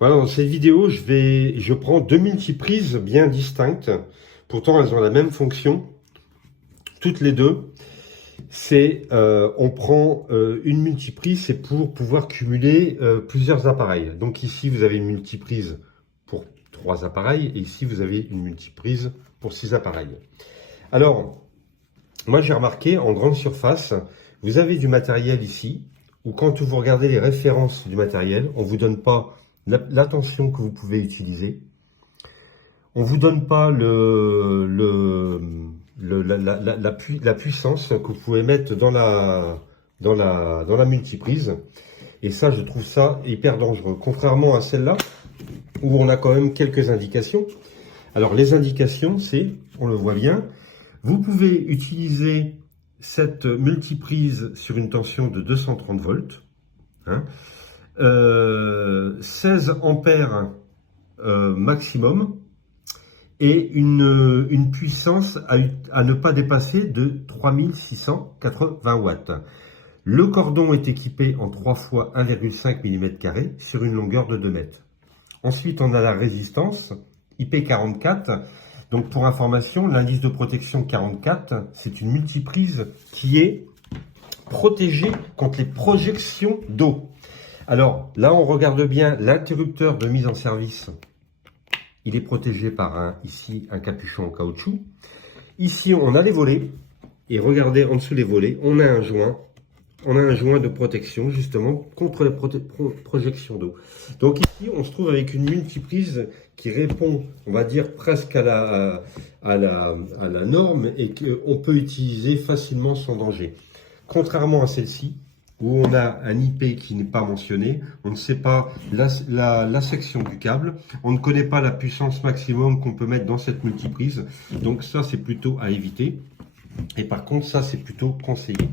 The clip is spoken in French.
Voilà, dans cette vidéo, je prends deux multiprises bien distinctes. Pourtant, elles ont la même fonction, toutes les deux. On prend une multiprise, c'est pour pouvoir cumuler plusieurs appareils. Donc ici, vous avez une multiprise pour 3 appareils, et ici, vous avez une multiprise pour 6 appareils. Alors, moi, j'ai remarqué, en grande surface, vous avez du matériel ici, où quand vous regardez les références du matériel, on ne vous donne pas l'attention que vous pouvez utiliser. On ne vous donne pas la puissance que vous pouvez mettre dans la multiprise. Et ça, je trouve ça hyper dangereux. Contrairement à celle-là, où on a quand même quelques indications. Alors, les indications, c'est, on le voit bien, vous pouvez utiliser cette multiprise sur une tension de 230 volts. 16 ampères maximum. Et une puissance à ne pas dépasser de 3680 watts. Le cordon est équipé en 3 fois 1,5 mm² sur une longueur de 2 mètres. Ensuite, on a la résistance IP44. Donc, pour information, l'indice de protection 44, c'est une multiprise qui est protégée contre les projections d'eau. Alors, là, on regarde bien l'interrupteur de mise en service. Il est protégé par ici un capuchon en caoutchouc. Ici, on a les volets. Et regardez, en dessous des volets, on a un joint. On a un joint de protection, justement, contre les projections d'eau. Donc ici, on se trouve avec une multiprise qui répond, on va dire, presque à la norme et qu'on peut utiliser facilement sans danger. Contrairement à celle-ci, où on a un IP qui n'est pas mentionné, on ne sait pas la section du câble, on ne connaît pas la puissance maximum qu'on peut mettre dans cette multiprise, donc ça c'est plutôt à éviter, et par contre ça c'est plutôt conseillé.